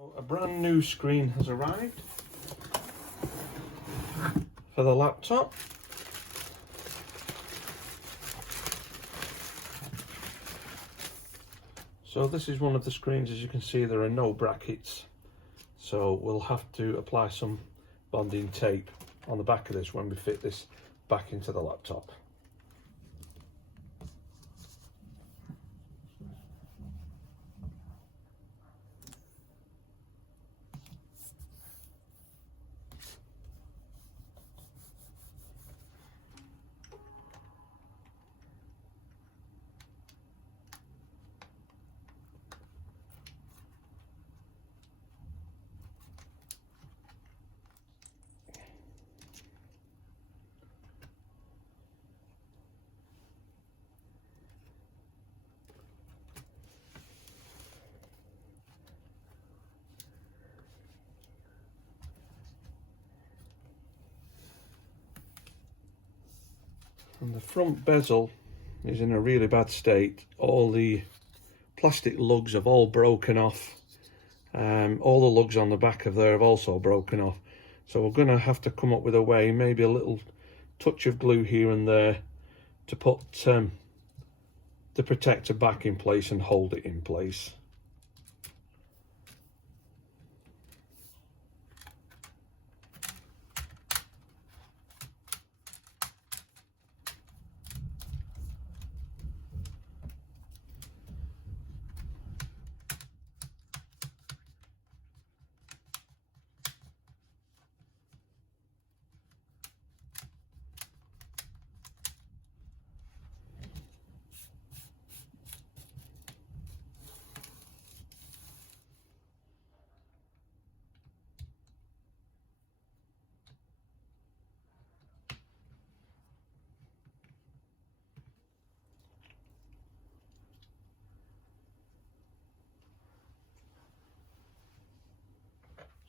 A brand new screen has arrived for the laptop. So this is one of the screens. As you can see, there are no brackets, so we'll have to apply some bonding tape on the back of this when we fit this back into the laptop. And the front bezel is in a really bad state. All the plastic lugs have all broken off. All the lugs on the back of there have also broken off. So we're going to have to come up with a way, maybe a little touch of glue here and there to put the protector back in place and hold it in place.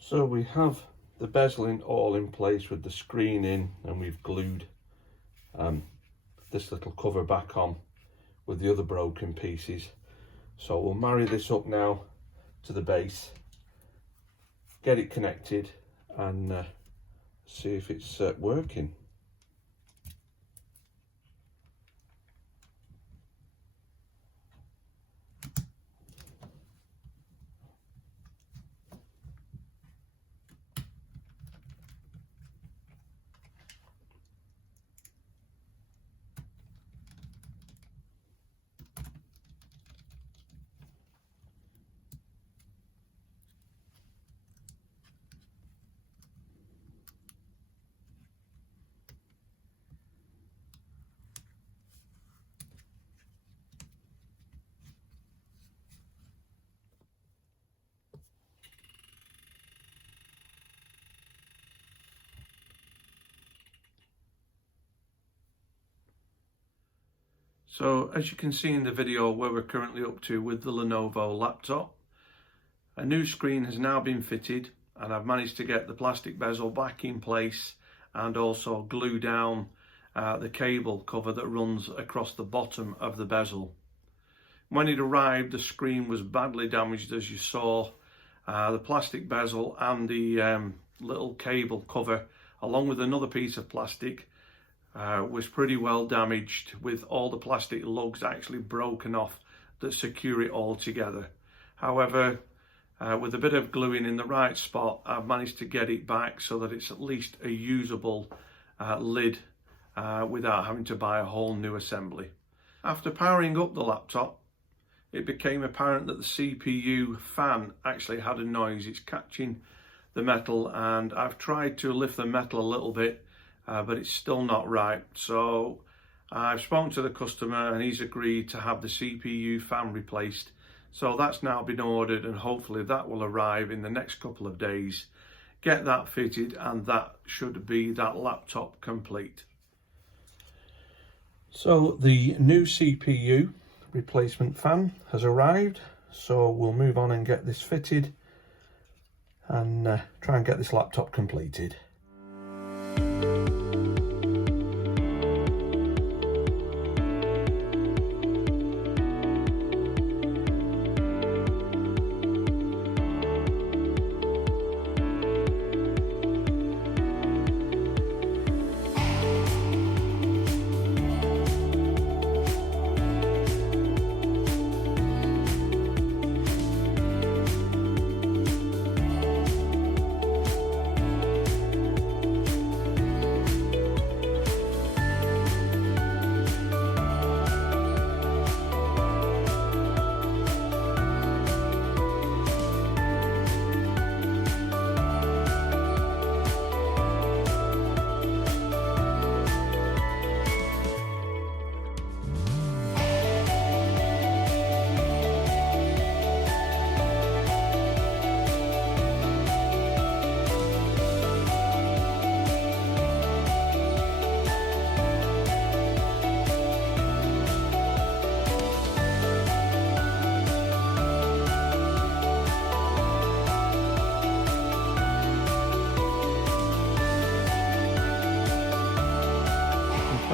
So we have the bezeling all in place with the screen in, and we've glued this little cover back on with the other broken pieces. So we'll marry this up now to the base, get it connected, and see if it's working. So as you can see in the video where we're currently up to with the Lenovo laptop, a new screen has now been fitted, and I've managed to get the plastic bezel back in place and also glue down the cable cover that runs across the bottom of the bezel. When it arrived, the screen was badly damaged, as you saw. The plastic bezel and the little cable cover, along with another piece of plastic, was pretty well damaged, with all the plastic lugs actually broken off that secure it all together. However, with a bit of gluing in the right spot, I've managed to get it back so that it's at least a usable lid without having to buy a whole new assembly. After powering up the laptop, it became apparent that the CPU fan actually had a noise. It's catching the metal, and I've tried to lift the metal a little bit, but it's still not right. So I've spoken to the customer and he's agreed to have the CPU fan replaced. So that's now been ordered, and hopefully that will arrive in the next couple of days. Get that fitted, and that should be that laptop complete. So the new CPU replacement fan has arrived, so we'll move on and get this fitted and try and get this laptop completed.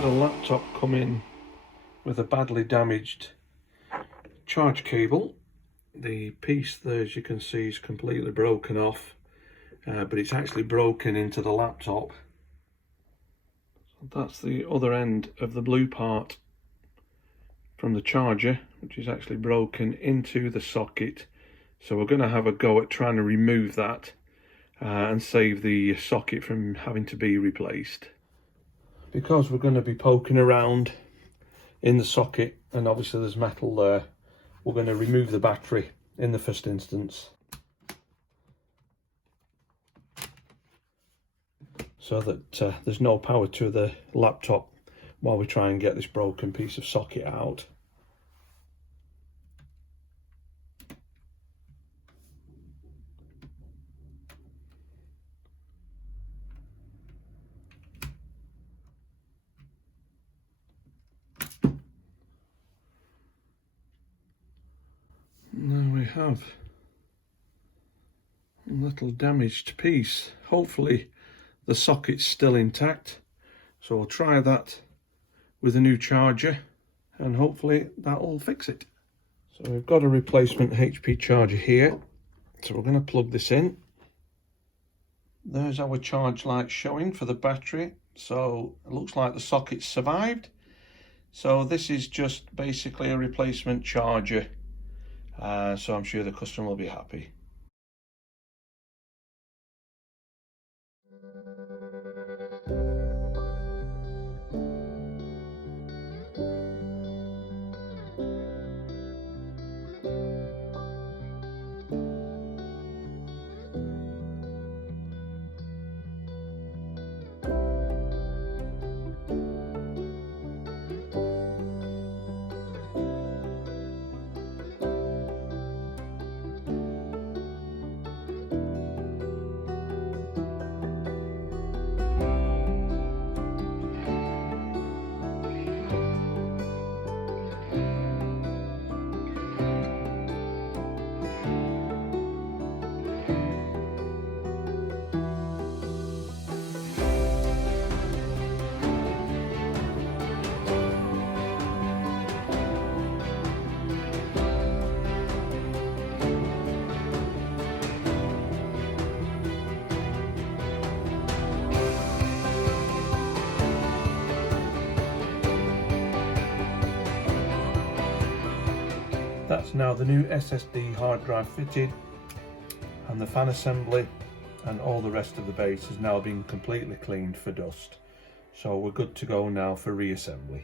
a laptop come in with a badly damaged charge cable. The piece there, as you can see, is completely broken off, but it's actually broken into the laptop. So that's the other end of the blue part from the charger, which is actually broken into the socket. So we're going to have a go at trying to remove that and save the socket from having to be replaced. Because we're going to be poking around in the socket, and obviously there's metal there, we're going to remove the battery in the first instance, so that there's no power to the laptop while we try and get this broken piece of socket out. Now we have a little damaged piece. Hopefully the socket's still intact, so we'll try that with a new charger and hopefully that'll fix it. So we've got a replacement HP charger here, so we're going to plug this in. There's our charge light showing for the battery, so it looks like the socket's survived. So this is just basically a replacement charger, so I'm sure the customer will be happy. That's now the new SSD hard drive fitted, and the fan assembly and all the rest of the base has now been completely cleaned for dust. So we're good to go now for reassembly.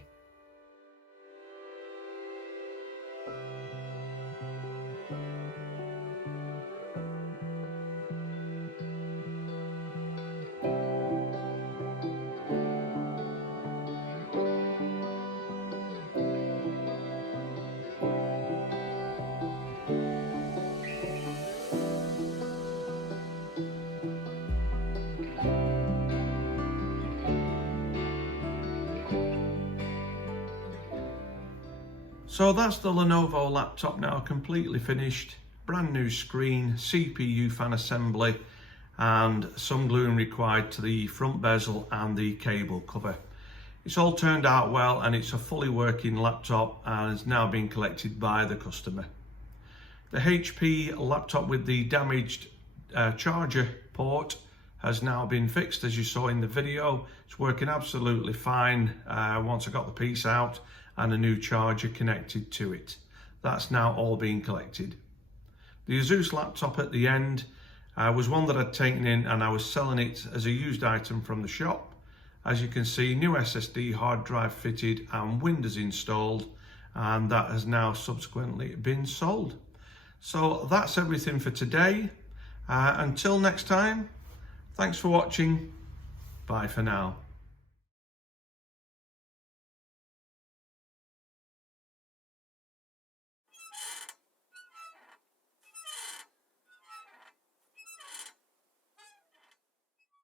So that's the Lenovo laptop now completely finished. Brand new screen, CPU fan assembly, and some gluing required to the front bezel and the cable cover. It's all turned out well, and it's a fully working laptop and has now been collected by the customer. The HP laptop with the damaged charger port has now been fixed, as you saw in the video. It's working absolutely fine once I got the piece out and a new charger connected to it. That's now all being collected. The Asus laptop at the end was one that I'd taken in and I was selling it as a used item from the shop. As you can see, new SSD hard drive fitted and Windows installed, and that has now subsequently been sold. So that's everything for today. Until next time, thanks for watching. Bye for now.